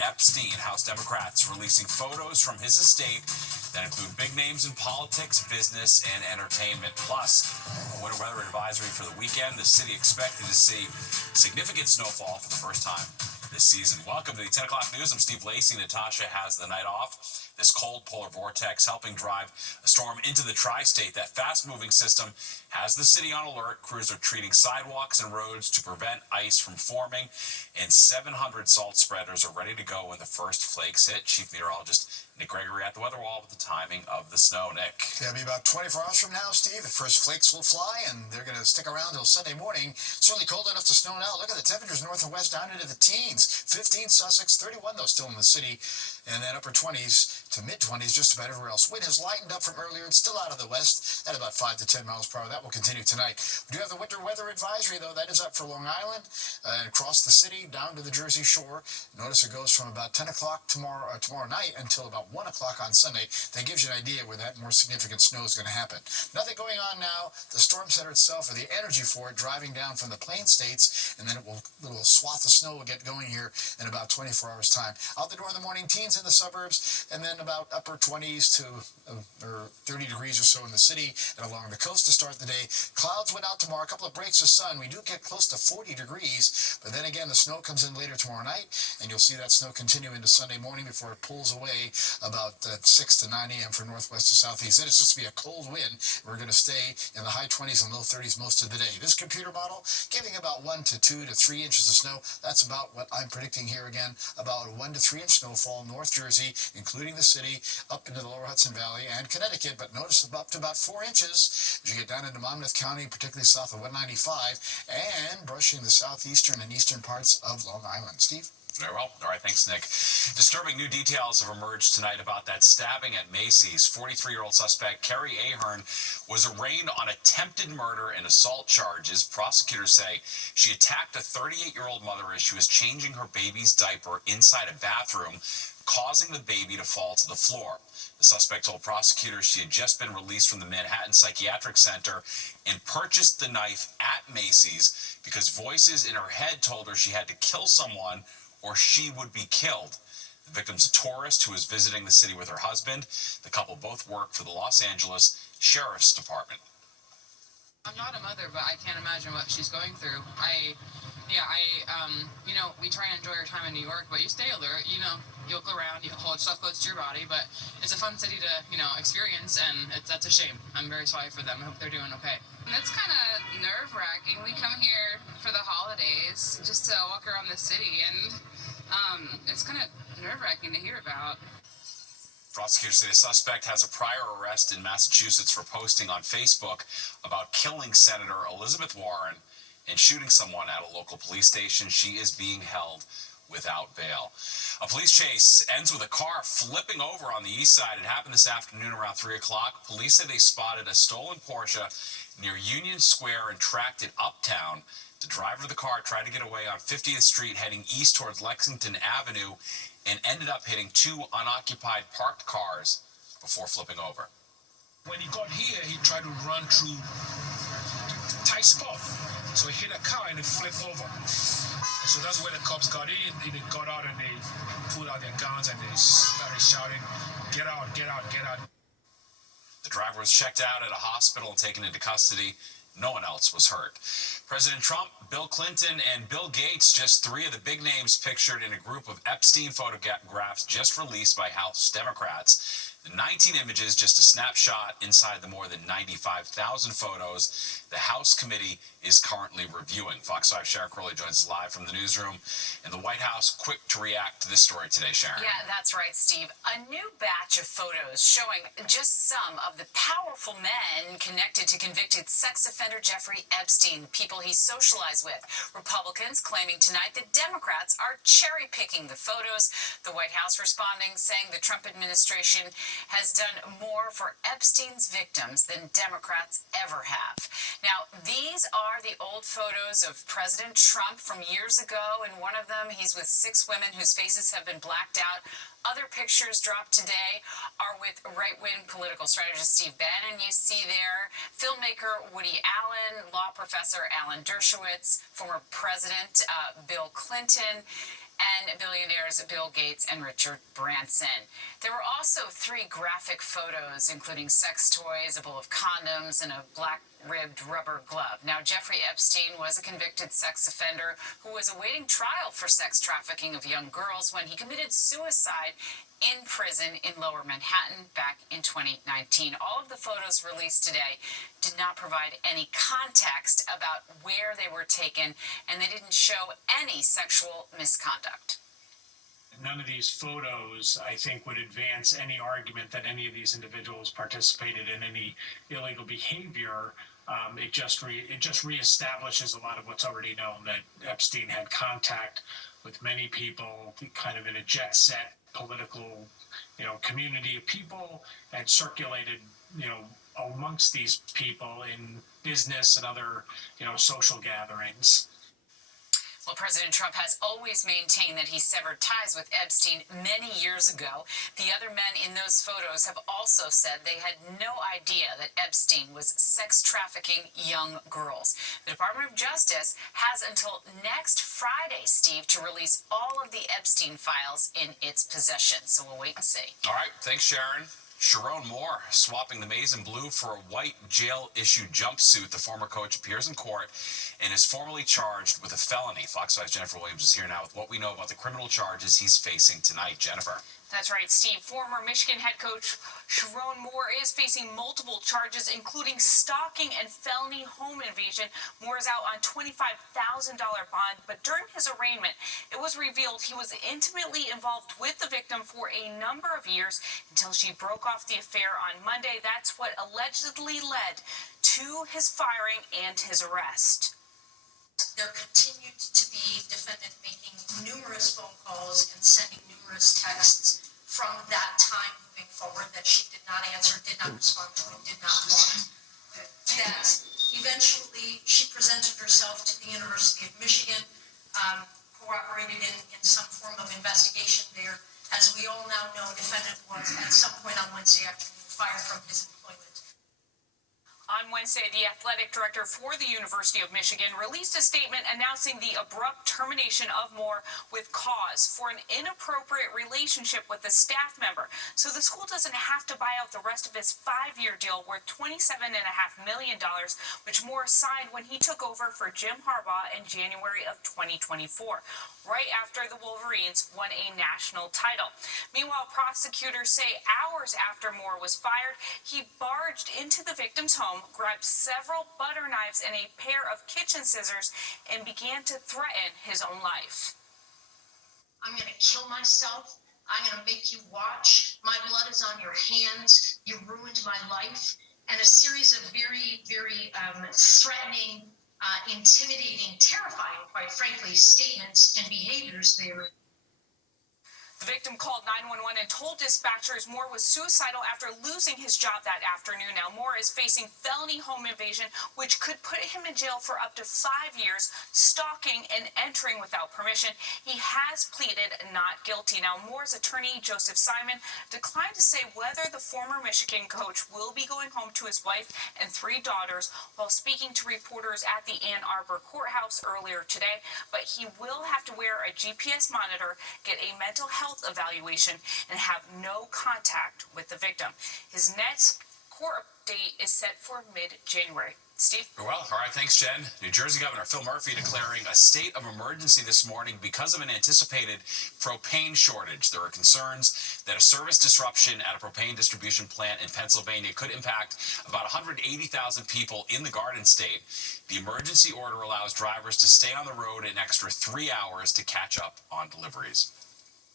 Epstein, House Democrats releasing photos from his estate that include big names in politics, business, and entertainment. Plus, a winter weather advisory for the weekend. The city expected to see significant snowfall for the first time this season. Welcome to the 10 o'clock news. I'm Steve Lacey. Natasha has the night off. This cold polar vortex helping drive a storm into the tri-state. That fast-moving system has the city on alert. Crews are treating sidewalks and roads to prevent ice from forming, and 700 salt spreaders are ready to go when the first flakes hit. Chief Meteorologist Nick Gregory at the weather wall with the timing of the snow. Nick. It'll be about 24 hours from now, Steve. The first flakes will fly, and they're going to stick around until Sunday morning. Certainly cold enough to snow now. Look at the temperatures north and west down into the teens. 15 Sussex, 31 though still in the city, and then upper 20s to mid-20s just about everywhere else. Wind has lightened up from earlier. It's still out of the west at about 5 to 10 miles per hour. That will continue tonight. We do have the winter weather advisory, though. That is up for Long Island and across the city down to the Jersey Shore. Notice it goes from about 10 o'clock tomorrow night until about 1 o'clock on Sunday. That gives you an idea where that more significant snow is going to happen. Nothing going on now. The storm center itself, or the energy for it, driving down from the Plain States, and then a little swath of snow will get going here in about 24 hours' time. Out the door in the morning, teens in the suburbs, and then about upper 20s to or 30 degrees or so in the city and along the coast to start the day. Clouds went out tomorrow, a couple of breaks of sun. We do get close to 40 degrees, but then again, the snow comes in later tomorrow night, and you'll see that snow continue into Sunday morning before it pulls away about 6 to 9 a.m. from northwest to southeast. Then it's just to be a cold wind. We're going to stay in the high 20s and low 30s most of the day. This computer model giving about 1 to 2 to 3 inches of snow. That's about what I'm predicting here again, about 1 to 3 inch snowfall in North Jersey, including the city, up into the lower Hudson Valley and Connecticut, but notice up to about 4 inches as you get down into Monmouth County, particularly south of 195, and brushing the southeastern and eastern parts of Long Island. Steve? Very well. All right, thanks, Nick. Disturbing new details have emerged tonight about that stabbing at Macy's. 43-year-old suspect Kerry Ahern was arraigned on attempted murder and assault charges. Prosecutors say she attacked a 38-year-old mother as she was changing her baby's diaper inside a bathroom, causing the baby to fall to the floor. The suspect told prosecutors she had just been released from the Manhattan Psychiatric Center and purchased the knife at Macy's because voices in her head told her she had to kill someone or she would be killed. The victim's a tourist who was visiting the city with her husband. The couple both work for the Los Angeles Sheriff's Department. I'm not a mother, but I can't imagine what she's going through. We try and enjoy our time in New York, but you stay alert, you look around, you hold stuff close to your body, but it's a fun city to, experience, and that's a shame. I'm very sorry for them. I hope they're doing okay. It's kind of nerve-wracking. We come here for the holidays just to walk around the city, and it's kind of nerve-wracking to hear about. Prosecutors say the suspect has a prior arrest in Massachusetts for posting on Facebook about killing Senator Elizabeth Warren and shooting someone at a local police station. She is being held without bail. A police chase ends with a car flipping over on the east side. It happened this afternoon around 3 o'clock. Police say they spotted a stolen Porsche near Union Square and tracked it uptown. The driver of the car tried to get away on 50th Street heading east towards Lexington Avenue and ended up hitting 2 unoccupied parked cars before flipping over. When he got here, he tried to run through the tight spot. So he hit a car and it flipped over. So that's where the cops got in. They got out and they pulled out their guns and they started shouting, "Get out, get out, get out." The driver was checked out at a hospital and taken into custody. No one else was hurt. President Trump, Bill Clinton, and Bill Gates, just 3 of the big names pictured in a group of Epstein photographs just released by House Democrats. The 19 images, just a snapshot inside the more than 95,000 photos the House committee is currently reviewing. Fox 5 Sharon Crowley joins us live from the newsroom in the White House. Quick to react to this story today, Sharon. Yeah, that's right, Steve. A new batch of photos showing just some of the powerful men connected to convicted sex offender Jeffrey Epstein, people he socialized with. Republicans claiming tonight that Democrats are cherry-picking the photos. The White House responding, saying the Trump administration has done more for Epstein's victims than Democrats ever have. Now, these are the old photos of President Trump from years ago. In one of them, he's with 6 women whose faces have been blacked out. Other pictures dropped today are with right-wing political strategist Steve Bannon. You see there filmmaker Woody Allen, law professor Alan Dershowitz, former President Bill Clinton. and billionaires Bill Gates and Richard Branson. There were also 3 graphic photos, including sex toys, a bowl of condoms, and a black-ribbed rubber glove. Now, Jeffrey Epstein was a convicted sex offender who was awaiting trial for sex trafficking of young girls when he committed suicide in prison in Lower Manhattan back in 2019. All of the photos released today did not provide any context about where they were taken, and they didn't show any sexual misconduct. None of these photos, I think, would advance any argument that any of these individuals participated in any illegal behavior. It just reestablishes a lot of what's already known, that Epstein had contact with many people, kind of in a jet set political, community of people, and circulated, amongst these people in business and other, social gatherings. Well, President Trump has always maintained that he severed ties with Epstein many years ago. The other men in those photos have also said they had no idea that Epstein was sex trafficking young girls. The Department of Justice has until next Friday, Steve, to release all of the Epstein files in its possession. So we'll wait and see. All right, thanks, Sharon. Sharon Moore swapping the maize and blue for a white jail-issued jumpsuit. The former coach appears in court and is formally charged with a felony. Fox 5's Jennifer Williams is here now with what we know about the criminal charges he's facing tonight. Jennifer. That's right, Steve. Former Michigan head coach Sharon Moore is facing multiple charges, including stalking and felony home invasion. Moore is out on $25,000 bond, but during his arraignment, it was revealed he was intimately involved with the victim for a number of years until she broke off the affair on Monday. That's what allegedly led to his firing and his arrest. There continued to be defendant making numerous phone calls and sending numerous texts from that time moving forward that she did not answer, did not respond to, and did not want. That eventually she presented herself to the University of Michigan, cooperated in some form of investigation there. As we all now know, defendant was at some point on Wednesday afternoon fired from his employment. On Wednesday, the athletic director for the University of Michigan released a statement announcing the abrupt termination of Moore with cause for an inappropriate relationship with a staff member. So the school doesn't have to buy out the rest of his 5-year deal worth $27.5 million, which Moore signed when he took over for Jim Harbaugh in January of 2024, right after the Wolverines won a national title. Meanwhile, prosecutors say hours after Moore was fired, he barged into the victim's home, grabbed several butter knives and a pair of kitchen scissors, and began to threaten his own life. I'm going to kill myself. I'm going to make you watch. My blood is on your hands. You ruined my life. And a series of very, very threatening, intimidating, terrifying, quite frankly, statements and behaviors there. The victim called 911 and told dispatchers Moore was suicidal after losing his job that afternoon. Now, Moore is facing felony home invasion, which could put him in jail for up to 5 years, stalking and entering without permission. He has pleaded not guilty. Now, Moore's attorney, Joseph Simon, declined to say whether the former Michigan coach will be going home to his wife and 3 daughters while speaking to reporters at the Ann Arbor courthouse earlier today, but he will have to wear a GPS monitor, get a mental health evaluation, and have no contact with the victim. His next court date is set for mid-January. Steve? Well, all right, thanks, Jen. New Jersey Governor Phil Murphy declaring a state of emergency this morning because of an anticipated propane shortage. There are concerns that a service disruption at a propane distribution plant in Pennsylvania could impact about 180,000 people in the Garden State. The emergency order allows drivers to stay on the road an extra 3 hours to catch up on deliveries.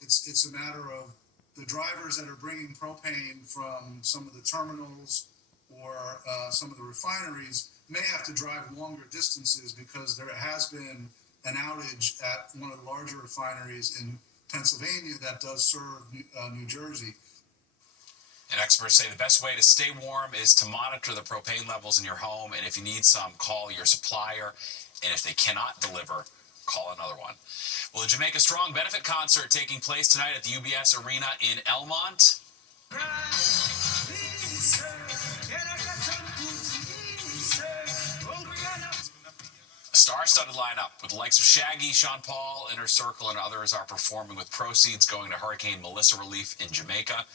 It's a matter of the drivers that are bringing propane from some of the terminals or some of the refineries may have to drive longer distances because there has been an outage at one of the larger refineries in Pennsylvania that does serve New Jersey. And experts say the best way to stay warm is to monitor the propane levels in your home, and if you need some, call your supplier, and if they cannot deliver, call another one. Well, the Jamaica Strong benefit concert taking place tonight at the UBS Arena in Elmont. Star-studded lineup with the likes of Shaggy, Sean Paul, Inner Circle, and others are performing with proceeds going to Hurricane Melissa relief in Jamaica.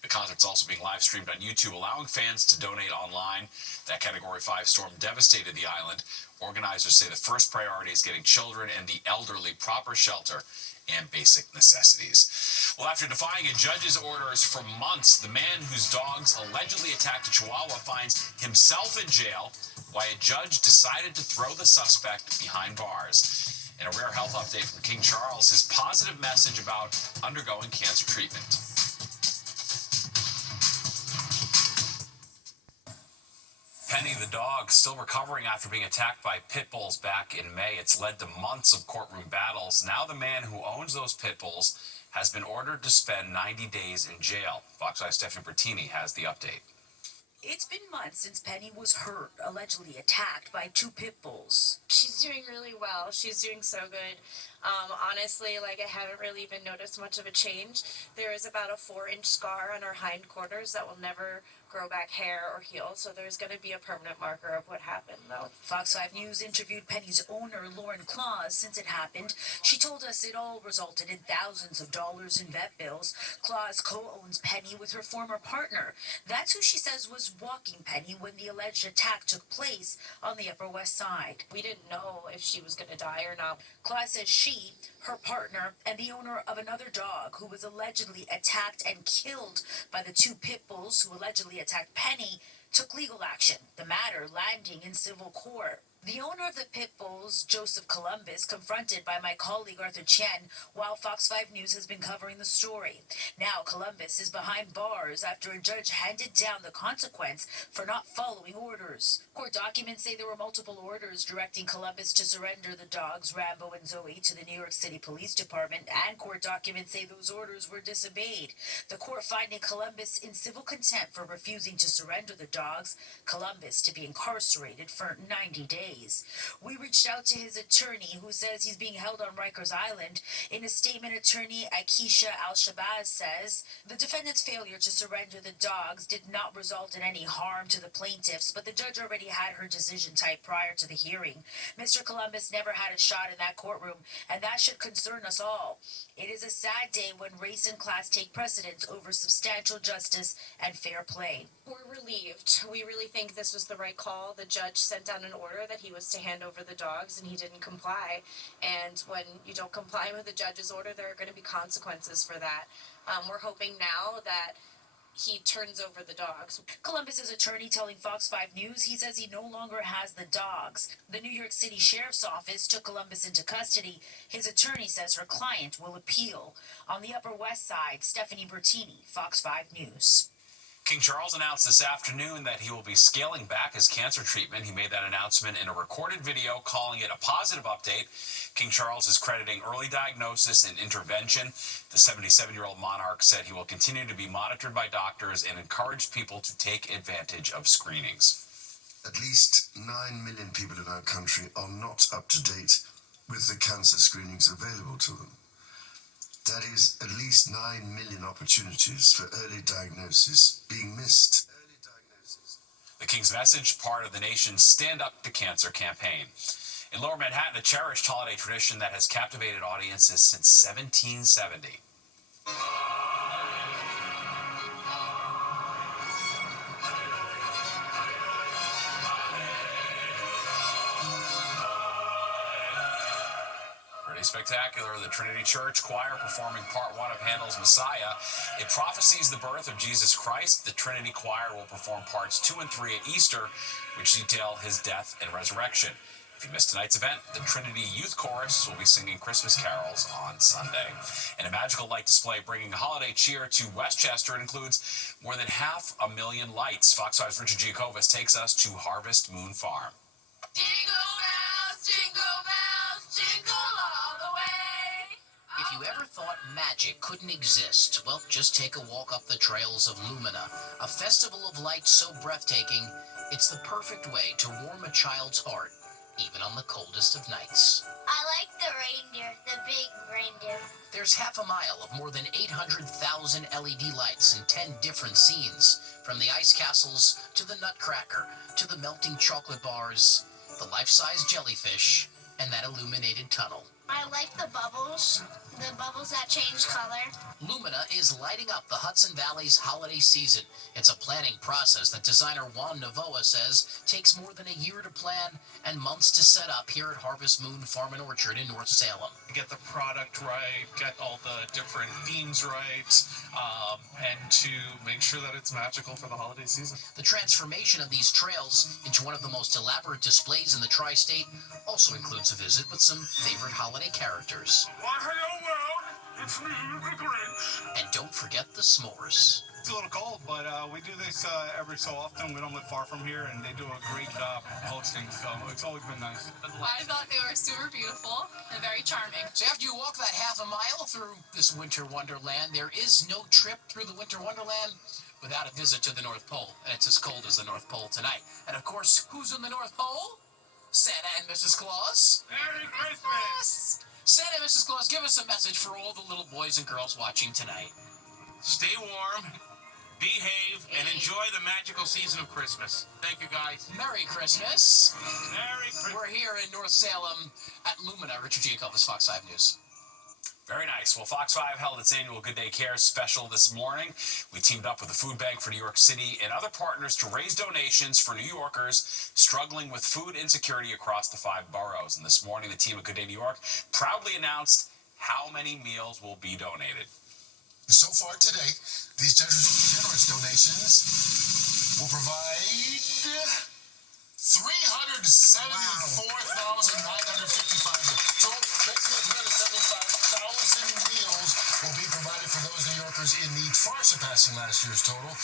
The concert's also being live streamed on YouTube, allowing fans to donate online. That Category 5 storm devastated the island. Organizers say the first priority is getting children and the elderly proper shelter and basic necessities. Well, after defying a judge's orders for months, the man whose dogs allegedly attacked a Chihuahua finds himself in jail, why a judge decided to throw the suspect behind bars. In a rare health update from King Charles, his positive message about undergoing cancer treatment. Penny the dog still recovering after being attacked by pit bulls back in May. It's led to months of courtroom battles. Now the man who owns those pit bulls has been ordered to spend 90 days in jail. Fox 5's Stephanie Bertini has the update. It's been months since Penny was hurt, allegedly attacked by 2 pit bulls. She's doing really well. She's doing so good. Honestly, I haven't really even noticed much of a change. There is about a 4-inch scar on her hindquarters that will never grow back hair or heal, so there's going to be a permanent marker of what happened, though. Fox 5 News interviewed Penny's owner, Lauren Claus, since it happened. She told us it all resulted in thousands of dollars in vet bills. Claus co-owns Penny with her former partner. That's who she says was walking Penny when the alleged attack took place on the Upper West Side. We didn't know if she was going to die or not. Claus says she, her partner, and the owner of another dog who was allegedly attacked and killed by the 2 pit bulls who allegedly attacked Penny took legal action, the matter landing in civil court. The owner of the pit bulls, Joseph Columbus, confronted by my colleague Arthur Chen while Fox 5 News has been covering the story. Now Columbus is behind bars after a judge handed down the consequence for not following orders. Court documents say there were multiple orders directing Columbus to surrender the dogs, Rambo and Zoe, to the New York City Police Department, and court documents say those orders were disobeyed. The court finding Columbus in civil contempt for refusing to surrender the dogs, Columbus to be incarcerated for 90 days. We reached out to his attorney, who says he's being held on Rikers Island. In a statement, attorney Akeisha Al-Shabazz says the defendant's failure to surrender the dogs did not result in any harm to the plaintiffs, but the judge already had her decision typed prior to the hearing. Mr. Columbus never had a shot in that courtroom, and that should concern us all. It is a sad day when race and class take precedence over substantial justice and fair play. We're relieved. We really think this was the right call. The judge sent down an order that he was to hand over the dogs, and he didn't comply. And when you don't comply with the judge's order, there are going to be consequences for that. We're hoping now that he turns over the dogs. Columbus's attorney telling Fox 5 News he says he no longer has the dogs. The New York City Sheriff's Office took Columbus into custody. His attorney says her client will appeal. On the Upper West Side, Stephanie Bertini, Fox 5 News. King Charles announced this afternoon that he will be scaling back his cancer treatment. He made that announcement in a recorded video, calling it a positive update. King Charles is crediting early diagnosis and intervention. The 77-year-old monarch said he will continue to be monitored by doctors and encourage people to take advantage of screenings. At least 9 million people in our country are not up to date with the cancer screenings available to them. That is at least 9 million opportunities for early diagnosis being missed. The King's message, part of the nation's Stand Up to Cancer campaign. In Lower Manhattan, a cherished holiday tradition that has captivated audiences since 1770. Spectacular. The Trinity Church Choir performing part 1 of Handel's Messiah. It prophesies the birth of Jesus Christ. The Trinity Choir will perform parts 2 and 3 at Easter, which detail his death and resurrection. If you missed tonight's event, the Trinity Youth Chorus will be singing Christmas carols on Sunday. And a magical light display bringing holiday cheer to Westchester. It includes more than 500,000 lights. Fox 5's Richard Giacovas takes us to Harvest Moon Farm. Jingle bells, jingle all the way. If you ever thought magic couldn't exist, well, just take a walk up the trails of Lumina, a festival of lights so breathtaking, it's the perfect way to warm a child's heart, even on the coldest of nights. I like the reindeer, the big reindeer. There's half a mile of more than 800,000 LED lights in 10 different scenes, from the ice castles to the nutcracker to the melting chocolate bars, the life-size jellyfish, and that illuminated tunnel. I like the bubbles that change color. Lumina is lighting up the Hudson Valley's holiday season. It's a planning process that designer Juan Novoa says takes more than a year to plan and months to set up here at Harvest Moon Farm and Orchard in North Salem. Get the product right, get all the different themes right, and to make sure that it's magical for the holiday season. The transformation of these trails into one of the most elaborate displays in the tri-state also includes a visit with some favorite holiday characters. Why, hello world, it's me, the Grinch. And don't forget the s'mores. It's a little cold, but we do this every so often. We don't live far from here, and they do a great job hosting, so it's always been nice. I thought they were super beautiful and very charming. So after you walk that half a mile through this winter wonderland, there is no trip through the winter wonderland without a visit to the North Pole. And it's as cold as the North Pole tonight. And of course, who's in the North Pole? Santa and Mrs. Claus. Merry Christmas! Santa and Mrs. Claus, give us a message for all the little boys and girls watching tonight. Stay warm, behave, and enjoy the magical season of Christmas. Thank you, guys. Merry Christmas. Merry Christmas. We're here in North Salem at Lumina. Richard Giacobbe, Fox 5 News. Very nice. Well, Fox 5 held its annual Good Day Care special this morning. We teamed up with the Food Bank for New York City and other partners to raise donations for New Yorkers struggling with food insecurity across the 5 boroughs. And this morning, the team at Good Day New York proudly announced how many meals will be donated. So far today, these generous donations will provide 374,955 meals. So basically 375,000 meals will be provided for those New Yorkers in need, far surpassing last year's total.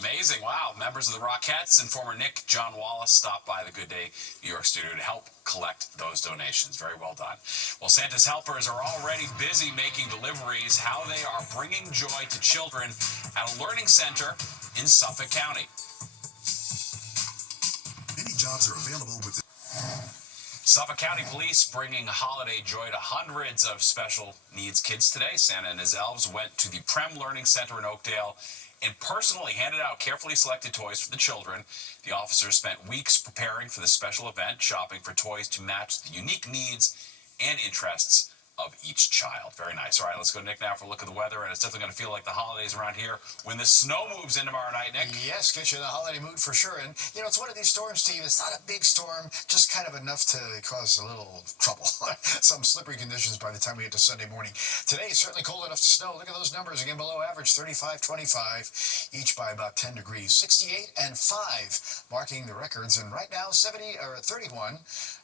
Amazing. Wow. Members of the Rockettes and former Nick John Wallace stopped by the Good Day New York studio to help collect those donations. Very well done. Well, Santa's helpers are already busy making deliveries. How they are bringing joy to children at a learning center in Suffolk County. Many jobs are available with Suffolk County Police bringing holiday joy to hundreds of special needs kids today. Santa and his elves went to the Prem Learning Center in Oakdale and personally handed out carefully selected toys for the children. The officers spent weeks preparing for the special event, shopping for toys to match the unique needs and interests of each child. Very nice. All right, let's go to Nick now for a look at the weather, and it's definitely going to feel like the holidays around here when the snow moves in tomorrow night, Nick. Yes, gets you in the holiday mood for sure. And, you know, it's one of these storms, Steve. It's not a big storm, just kind of enough to cause a little trouble. Some slippery conditions by the time we get to Sunday morning. Today, it's certainly cold enough to snow. Look at those numbers again, below average, 35, 25, each by about 10 degrees. 68 and 5 marking the records. And right now, 31.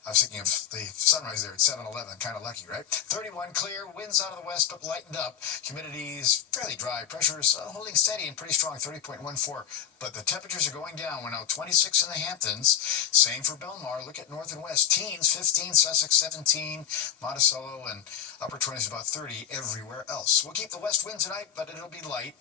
I was thinking of the sunrise there at 7-Eleven. Kind of lucky, right? 31 clear, winds out of the west, but lightened up. Humidity is fairly dry. Pressure is holding steady and pretty strong, 30.14. But the temperatures are going down. We're now 26 in the Hamptons. Same for Belmar. Look at north and west. Teens, 15. Sussex, 17. Monticello and upper 20s, about 30 everywhere else. We'll keep the west wind tonight, but it'll be light.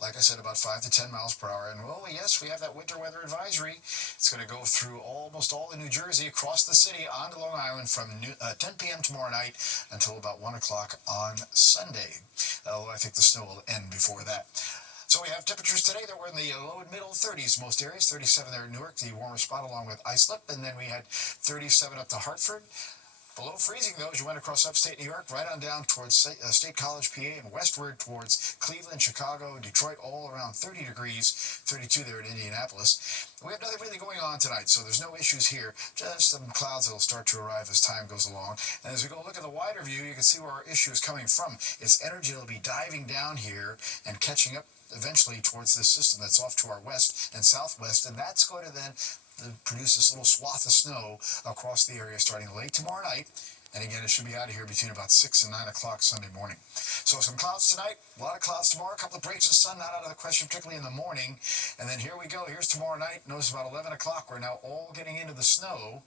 Like I said, about 5 to 10 miles per hour. And, well, yes, we have that winter weather advisory. It's going to go through almost all of New Jersey, across the city, onto Long Island from 10 p.m. tomorrow night until about 1 o'clock on Sunday. Although I think the snow will end before that. So we have temperatures today that were in the low and middle 30s most areas. 37 there in Newark, the warmer spot, along with Islip. And then we had 37 up to Hartford. Below freezing, though, as you went across upstate New York, right on down towards State College, PA, and westward towards Cleveland, Chicago, Detroit, all around 30 degrees, 32 there in Indianapolis. We have nothing really going on tonight, so there's no issues here, just some clouds that will start to arrive as time goes along. And as we go look at the wider view, you can see where our issue is coming from. It's energy that will be diving down here and catching up eventually towards this system that's off to our west and southwest, and that's going to then produce this little swath of snow across the area starting late tomorrow night. And again, it should be out of here between about 6 and 9 o'clock Sunday morning. So some clouds tonight, a lot of clouds tomorrow, a couple of breaks of sun, not out of the question, particularly in the morning. And then here we go. Here's tomorrow night. Notice about 11 o'clock, we're now all getting into the snow.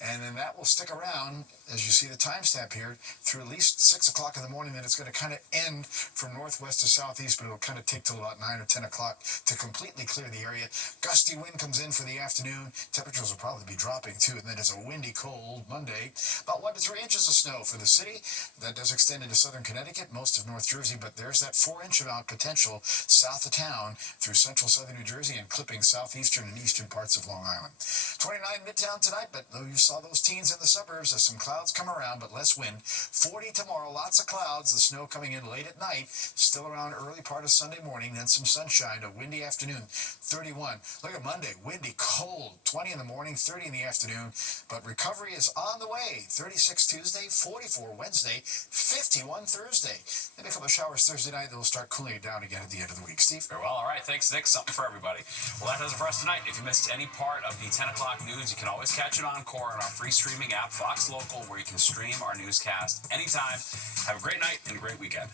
And then that will stick around, as you see the timestamp here, through at least 6 o'clock in the morning. Then it's going to kind of end from northwest to southeast, but it'll kind of take till about 9 or 10 o'clock to completely clear the area. Gusty wind comes in for the afternoon. Temperatures will probably be dropping too. And then it's a windy, cold Monday. About 1 to 3 inches of snow for the city. That does extend into southern Connecticut, most of North Jersey, but there's that 4-inch amount potential south of town through central southern New Jersey and clipping southeastern and eastern parts of Long Island. 29 Midtown tonight, but though you saw those teens in the suburbs, there's some clouds come around, but less wind. 40 tomorrow, lots of clouds, the snow coming in late at night, still around early part of Sunday morning, then some sunshine, a windy afternoon, 31. Look at Monday, windy, cold, 20 in the morning, 30 in the afternoon, but recovery is on the way. 36 Tuesday, 44 Wednesday, 51 Thursday. Maybe a couple of showers Thursday night, they'll start cooling it down again at the end of the week. Steve? Very well. All right. Thanks, Nick. Something for everybody. Well, that does it for us tonight. If you missed any part of the 10 o'clock news, you can always catch it on Encore on our free streaming app, Fox Local, where you can stream our newscast anytime. Have a great night and a great weekend.